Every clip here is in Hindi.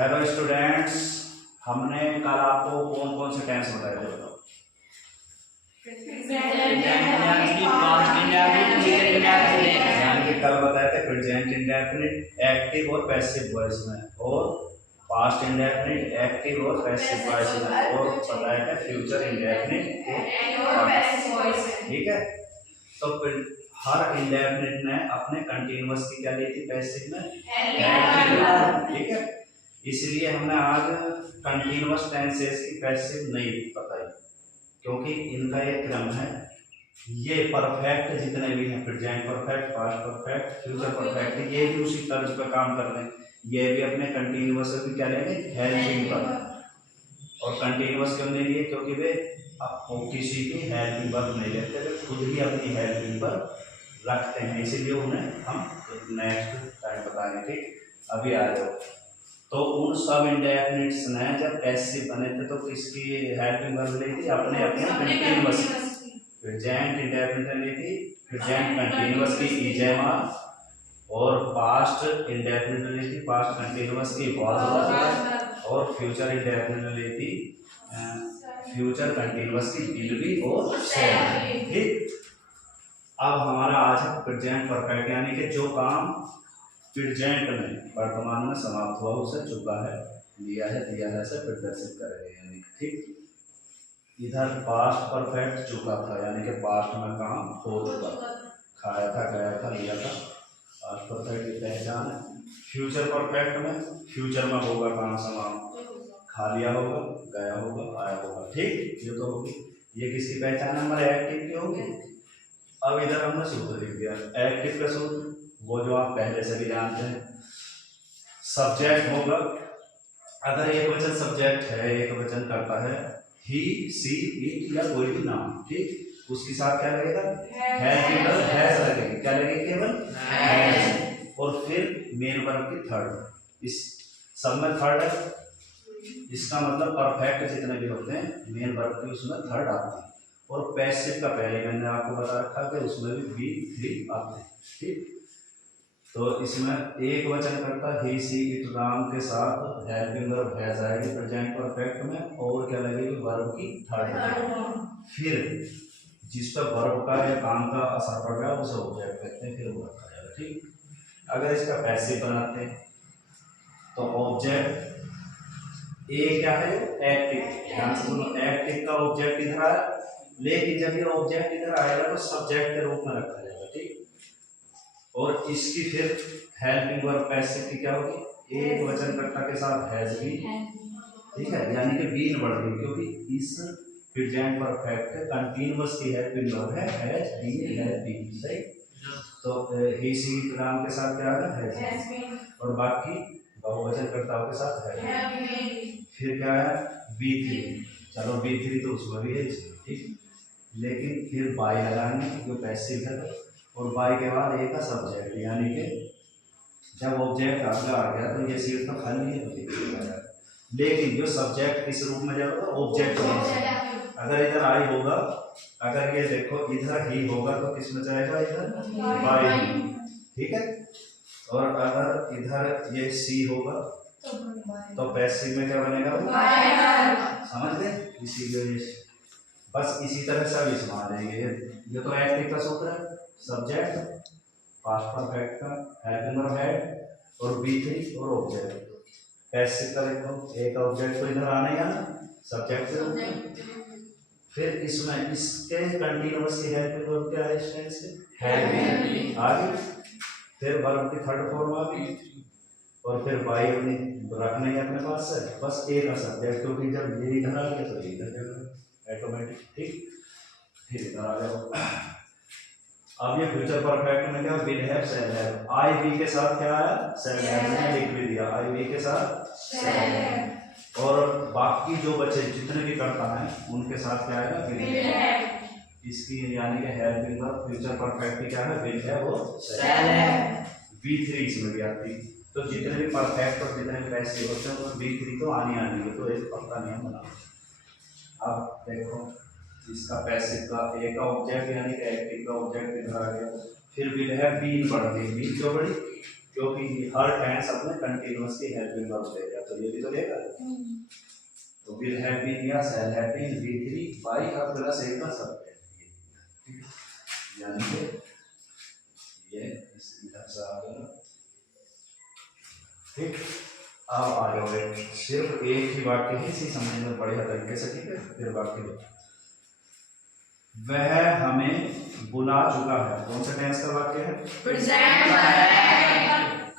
हेलो स्टूडेंट्स, हमने कल आपको कौन कौन से टेंस बताए थे बताओ। यानी कि कल बताए थे प्रेजेंट इंडेफिनिट, एक्टिव और पैसिव वॉइस में, और पास्ट इंडेफिनिट, एक्टिव और पैसिव वॉइस में, और बताए थे फ्यूचर इंडेफिनिट। ठीक है, तो हर इंडेफिनिट ने अपने कंटीन्यूअस की क्या ली थी पैसिव में, ठीक है। इसलिए हमने आज कंटीन्यूअस टेंसेस की पैसिव नहीं बताई, क्योंकि इनका एक क्रम है। ये परफेक्ट जितने भी हैं, present perfect, past perfect, future perfect, ये भी उसी तर्ज पर काम कर रहे हैं। ये भी अपने कंटीन्यूअस से भी क्या लेंगे, हेल्पिंग पर। और कंटीन्यूअस क्यों नहीं लिए, क्योंकि वे आपको किसी की हेल्पिंग वर्ब नहीं लेते, वे खुद ही अपनी हेल्पिंग वर्ब रखते हैं, इसीलिए उन्हें हम नेक्स्ट टाइम बताएंगे। ठीक, अभी आ जाओ। तो उन सब इंडेफिनिट्स ने जब पैसिव बने थे तो किसकी हेल्पिंग वर्ब ली थी, अपने अपने कंटीन्यूअस। प्रेजेंट इंडेफिनिट ली थी प्रेजेंट कंटीन्यूअस की इजेमा, और पास्ट इंडेफिनिट ली थी पास्ट कंटीन्यूअस की वाज, और फ्यूचर इंडेफिनिट ली थी फ्यूचर कंटीन्यूअस की विल बी और शैल। ठीक, अब हमारा आज है प्रेजेंट परफेक्ट, यानी कि जो काम प्रेजेंट में वर्तमान में समाप्त हुआ उसे चुका है, दिया है से प्रदर्शित करेंगे। यानी ठीक, इधर पास्ट परफेक्ट चुका था, यानी कि पास्ट में काम हो चुका, खाया था, गया था, लिया था, पास्ट परफेक्ट की पहचान है। फ्यूचर परफेक्ट में फ्यूचर में होगा काम समाप्त, खा लिया होगा, गया होगा, आया होगा। ठीक, ये तो होगी। ये किसकी पहचान है, हमारे एक्टिव की होगी। अब इधर हमने सूत्र लिख दिया, एक्टिव का सूत्र वो जो आप पहले से भी जानते हैं। सब्जेक्ट होगा, अगर एक वचन सब्जेक्ट है, एक वचन करता है, ही, सी, इट या कोई भी नाम, ठीक, उसके साथ क्या लगेगा, हैज लगेगी। क्या लगेगी, केवल हैज। और फिर मेन वर्ब की थर्ड, इस सब में थर्ड है, इसका मतलब परफेक्ट जितने भी होते हैं मेन वर्ब की उसमें थर्ड आती है। और पैसिव का पहले मैंने आपको बता रखा कि उसमें भी बी थ्री आते हैं। ठीक, तो इसमें एक वचन करता ही, सी, इट, राम के साथ हेल्पिंग वर्ब हैज आएगी प्रेजेंट परफेक्ट में, और क्या लगेगी, वर्ब की थर्ड। फिर जिस पर वर्ब का या काम का असर पड़ रहा है उसे ऑब्जेक्ट कहते हैं, फिर वो रखा जाएगा। ठीक, अगर इसका पैसिव बनाते हैं तो ऑब्जेक्ट ए क्या है, एक्टिव। ध्यान से सुनो, एक्टिव का ऑब्जेक्ट इधर आया, लेकिन जब ये ऑब्जेक्ट इधर आएगा तो सब्जेक्ट के रूप में रखा जाएगा। ठीक, और इसकी फिर हेल्पिंग वर्ब पैसिव की क्या होगी, एक वचनकर्ता के साथ हैज भी, ठीक है, यानी कि बीन बढ़ गई, क्योंकि इस प्रेजेंट परफेक्ट कंटीन्यूअस की हेल्पिंग वर्ब है हैज बीन, हैज बीन। सही, तो ही, सी, इट, राम के साथ क्या आ रहा है, और बाकी बहुवचनकर्ताओं के साथ है। फिर क्या है, बी थ्री, चलो बी थ्री तो उसमें भी है इसमें। ठीक, लेकिन फिर बाई लगाएंगे जो पैसिव है, और बाई के बाद एक का सब्जेक्ट, यानी कि जब ऑब्जेक्ट आपका आ गया तो ये सीट तो खाली है, लेकिन जो सब्जेक्ट किस रूप में जाएगा, ऑब्जेक्ट में। अगर इधर आई होगा, अगर ये देखो इधर ही होगा तो किस में जाएगा, इधर बाई। ठीक है, और अगर इधर ये सी होगा तो पैसिव में क्या बनेगा, समझ गए। इसीलिए बस इसी तरह से अभी समझ लेंगे। ये तो एक्टिव का सूत्र है, सब्जेक्ट, पास्ट परफेक्ट का हेल्पिंग वर्ब हेड, और बी थ्री और ऑब्जेक्ट। पैसिव का देखो, एक ऑब्जेक्ट तो इधर आना ही आना, सब्जेक्ट से रूप। फिर इसमें इसके कंटीन्यूअस की हेल्पिंग वर्ब क्या है, इस टेंस से हेल्पिंग आ गई, फिर वर्ब की थर्ड फॉर्म आ गई, और फिर बाई अपनी रखना ही अपने पास है, बस एक का सब्जेक्ट, क्योंकि जब ये इधर आ गया तो ये इधर जाएगा ऑटोमेटिक। ठीक, फिर इधर आ जाओ। अब ये फ्यूचर परफेक्ट में क्या, will have, shall have, I we के साथ क्या आया, शैल हैव, मैंने लिख भी दिया, आई वी के साथ शैल हैव, और बाकी जो बचे जितने भी करता है उनके साथ क्या आएगा, विल हैव। इसकी यानी कि हेल्पिंग वर्ब फ्यूचर परफेक्ट क्या है, विल हैव और शैल हैव। वी थ्री इसमें भी आती, तो जितने भी परफेक्ट और जितने भी पैसिव होते हैं वो वी थ्री तो आनी है, तो एक पक्का नियम बना। अब देखो इसका पैसिव का एक का ऑब्जेक्ट यानी कि एक्टिव का ऑब्जेक्ट इधर आ गया, फिर विल हैव बीन बढ़ गई, बीन क्यों बढ़ी, क्योंकि हर टेंस अपने कंटिन्यूअस की हेल्पिंग वर्ब देगा, तो ये भी तो देगा। तो विल हैव बीन या shall have been V3 by का प्लस एक का सब्जेक्ट, यानी कि ये इधर से आ गया। ठीक, अब आ जाओगे सिर्फ एक ही वाक्य ही इसी समझने में बढ़िया तरीके से। ठीक है, फिर वाक्य वह हमें बुला चुका है, कौन सा टेंस का वाक्य है? प्रेजेंट।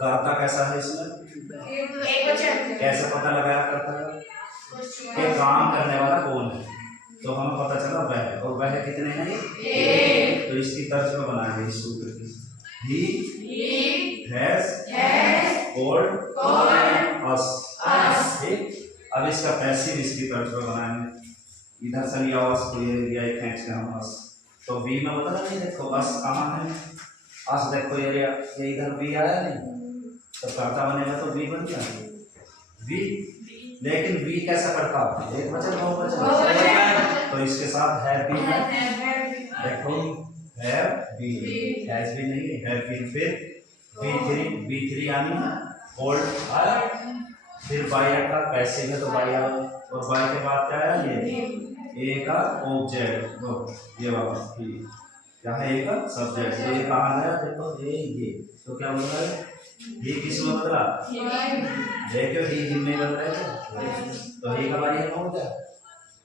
कर्ता कैसा है इसमें? कैसे पता लगाया कर्ता का? कि काम करने वाला कौन है, तो हमें पता चला वह, और वह कितने हैं? एक। तो इसकी तर्ज में बनाएंगे इस सूत्र की, he has called us। ठीक, अब इसका पैसिव इसकी तर्ज में बनाएंगे, इधर से लिया us को ये लिया एक खींच के हम us, तो v में बता नहीं, देखो us कहाँ है? us देखो ये इधर v आया नहीं, तो कर्ता बनेगा तो v बन गया v। लेकिन v कैसा करता है? एक वचन दो वचन, तो इसके साथ है भी है, देखो है भी, हैज भी नहीं है भी। फिर v3 यानी ओल्ड आया, फिर बाई का पैसे है तो बाई आया, और बाई के बाद क्या आया? ये ए का ऑब्जेक्ट, ये वाला यहाँ ए का सब्जेक्ट, ये कहाँ गया? देखो ये, तो क्या बोल रहा है? ये किस में बदला? देखो ही में बदल रहे थे, तो ही का बाई हो गया।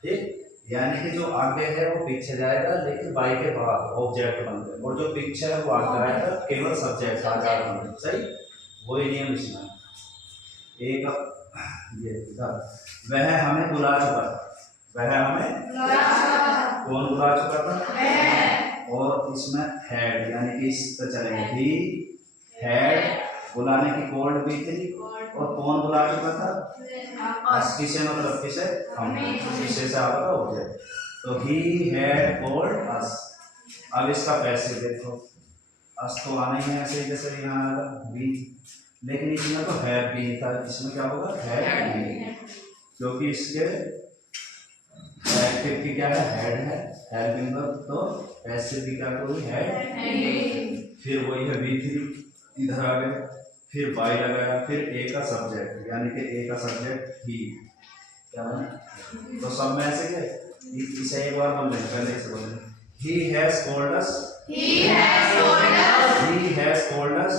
ठीक, यानी कि जो आगे है वो पीछे जाएगा, लेकिन बाई के बाद ऑब्जेक्ट बन गए, और जो पीछे है वो आगे आएगा, केवल सब्जेक्ट आजाद बन गए। सही, वही नियम इसमें। एक ये वह हमें बुला चुका, वह हमें कौन बुला चुका था? और इसमें हैड, यानी कि इस पे चलेंगे, ही हैड बुलाने की कॉल्ड भी थी, और कौन बुला चुका था? किसे, मतलब किसे? हम, किसे से आएगा ऑब्जेक्ट, तो ही हैड कॉल्ड अस। अब इसका पैसे देखो, अस तो आना ही है ऐसे जैसे यहाँ आएगा बी, लेकिन इसमें तो हैव बीन था, इसमें क्या होगा? हैव बीन, क्योंकि इसके एक्टिव की क्या है? हैड है, हैव बीन का, तो पैसिव की क्या कोई हैड। फिर वही है V3 इधर आ गए, फिर बाई लगाया, फिर ए का सब्जेक्ट, यानी कि ए का सब्जेक्ट ही, क्या है? तो सब में ऐसे के इसे एक बार बोल लें, पहले से बोल लें, he has called us, he has called us,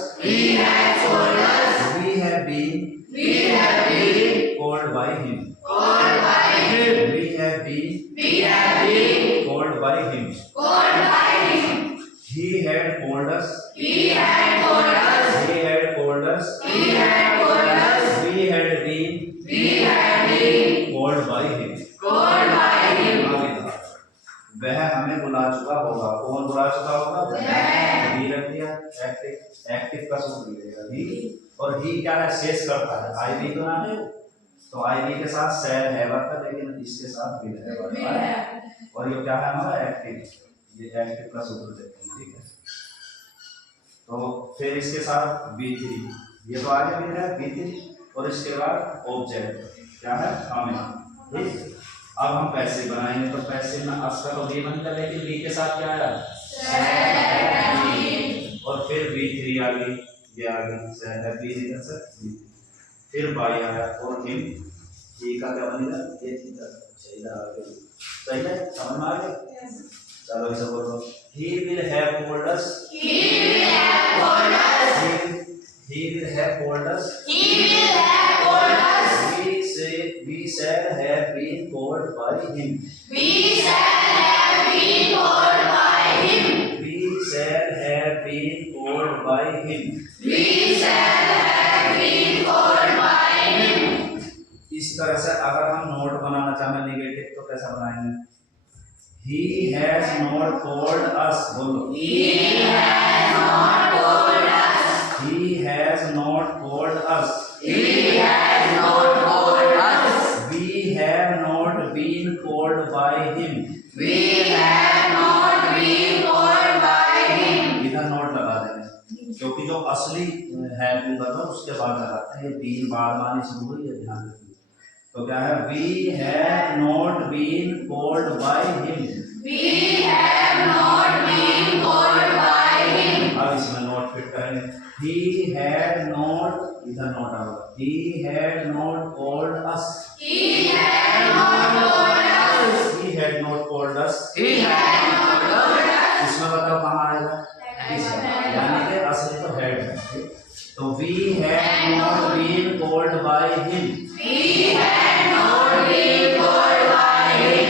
we have been called by him, we have been called by him, he had called us, we had been called by him। वह हमें बुला चुका होगा, कौन बुला चुका होगा? भी रख दिया, एक्टिव का सूत्र मिलेगा भी, और ही क्या है? शेष करता है, आई भी तो ना है, तो आई भी के साथ शैल है था, लेकिन इसके साथ भी है, और ये क्या है हमारा? एक्टिव, ये एक्टिव का सूत्र देखते हैं। ठीक है, तो फिर इसके साथ V3, ये तो आगे मिल रहा है V3, और इसके बाद ऑब्जेक्ट क्या है? हमें। ठीक, अब हम पैसे बनाएंगे, तो पैसे में अस का तो V बन गया, लेकिन V के साथ क्या आया? और फिर V3 आ गई, ये आ गई फिर बाई आया, और हिम, ये का क्या बनेगा? ये इधर आ गया। सही है, समझ में आ गया? चलो इसे बोलो, he will have called us, he will have called us, we shall have been called by him, we shall have been called by him। इस तरह से अगर हम नोट बनाना चाहें नेगेटिव, तो कैसा बनाएंगे? he has not called us, बोलो, he has not called us, we have not been called by him, इधर नोट लगा देंगे, क्योंकि जो असली हेल्पिंग वर्ब है उसके बाद लगाते हैं, ये बीन बाद मानी शुरू हुई है, ध्यान रखिए। तो क्या है? we have not been called by him, अब इसमें नोट फिट करेंगे, he had not, इधर नोट आएगा, he had not called us, he had not called us, इसमें बताओ कहाँ आएगा, इसमें, यानी कि असली तो had है, ठीक? तो we had not been called by him, we had not been called by him,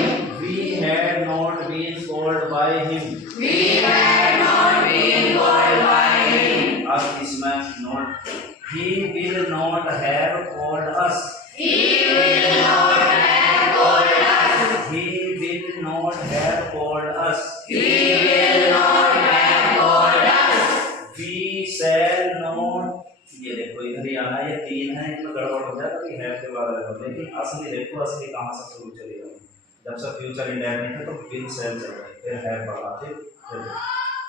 अब इसमें note, he will not have called us, he will not have called us, we shall not, ये देखो इधर ही आना, ये तीन है, इसमें गड़बड़ हो जाएगा कि है के बाद लगा, लेकिन असली देखो, असली कहाँ से शुरू चलेगा, जब से फ्यूचर इंडेफिनिट है तो will shall चल रहा है, फिर है पड़ा, ठीक?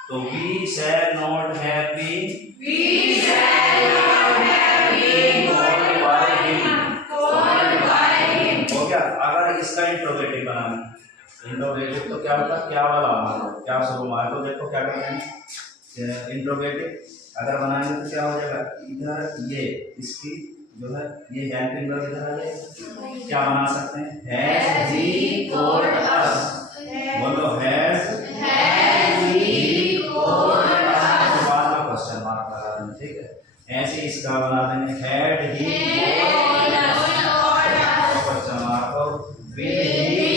तो we shall not have been called by him, हो गया। अगर इसका इंट्रोगेटिव बनाना, इंट्रोगेटिव तो क्या होता है, क्या वाला हमारा, क्या शुरू हुआ है, तो देखो क्या करते हैं, इंट्रोगेटिव अगर बनाएंगे तो क्या हो जाएगा, इधर ये इसकी जो है ये हेल्पिंग वर्ब इधर आ जाएगा, क्या बना सकते हैं, हैज ही टोल्ड अस, बोलो हैज ही टोल्ड अस, तो बाद में क्वेश्चन मार्क लगा देंगे, ठीक है? ऐसे इसका बना देंगे had he told us, question mark, और will he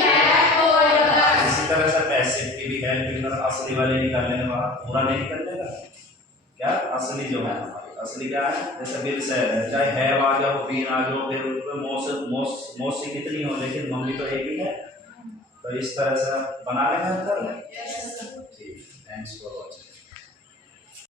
have told us. इसी तरह से पैसिव की भी हेल्पिंग वर्ब असली वाले निकालने के बाद पूरा नहीं निकल जाएगा, क्या असली जो है हमारी, असली क्या है, जैसे विल से है, चाहे हैव आ गया हो, बीन आ गया हो, फिर उसमें मोस्ट कितनी हो, लेकिन मम्मी तो एक ही है, तो इस तरह से बना लेंगे, कर लेंगे। ठीक, थैंक्स फॉर वॉचिंग।